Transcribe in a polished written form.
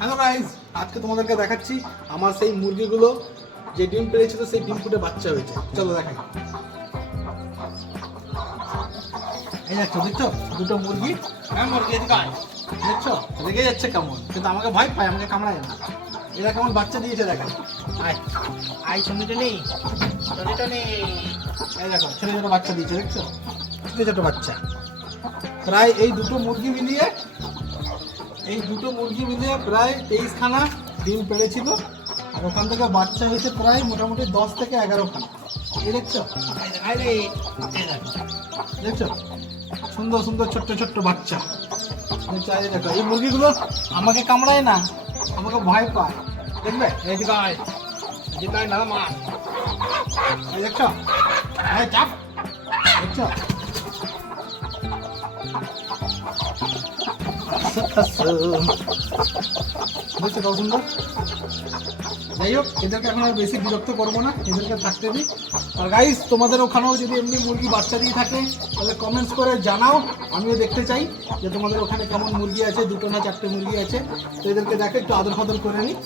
Hello guys, আজকে তোমাদেরকে দেখাচ্ছি আমার সেই মুরগিগুলো যে ডিম পেড়েছিল সেই ডিম ফুটে বাচ্চা হয়েছে। চলো দেখাই। এই দেখছো দুটো মুরগি। হ্যাঁ মুরগি দেখছো রেগে যাচ্ছে কেমন, কিন্তু আমাকে ভয় পায়, আমাকে কামড়ায় না। এরা কেমন বাচ্চা দিয়েছে দেখেন। আয় আয় শুনতে নেই এই দেখো ছোট ছোট বাচ্চা দিয়েছে, দেখছো ছোট ছোট বাচ্চা। প্রায় এই দুটো মুরগি মিলিয়ে প্রায় 23খানা ডিম পেড়েছিল, আর ওখান থেকে বাচ্চা হয়েছে প্রায় মোটামুটি 10 থেকে 11খানা। এই দেখছো দেখছো সুন্দর সুন্দর ছোট্ট ছোট্ট বাচ্চা। দেখো এই মুরগিগুলো আমাকে কামড়ায় না, আমাকে ভয় পায়। দেখবে এই না মা, এই দেখছো চাপ দেখছো। বুঝছো কত সুন্দর। যাই হোক, এদেরকে এখন আর বেশি বিরক্ত করবো না, এদেরকে থাকতে দিই। আর গাইস, তোমাদের ওখানেও যদি এমনি মুরগি বাচ্চা দিয়ে থাকে তাহলে কমেন্টস করে জানাও, আমিও দেখতে চাই যে তোমাদের ওখানে কেমন মুরগি আছে, 2টো না 4টে মুরগি আছে। তো এদেরকে দেখে একটু আদর ফাদর করে নিই।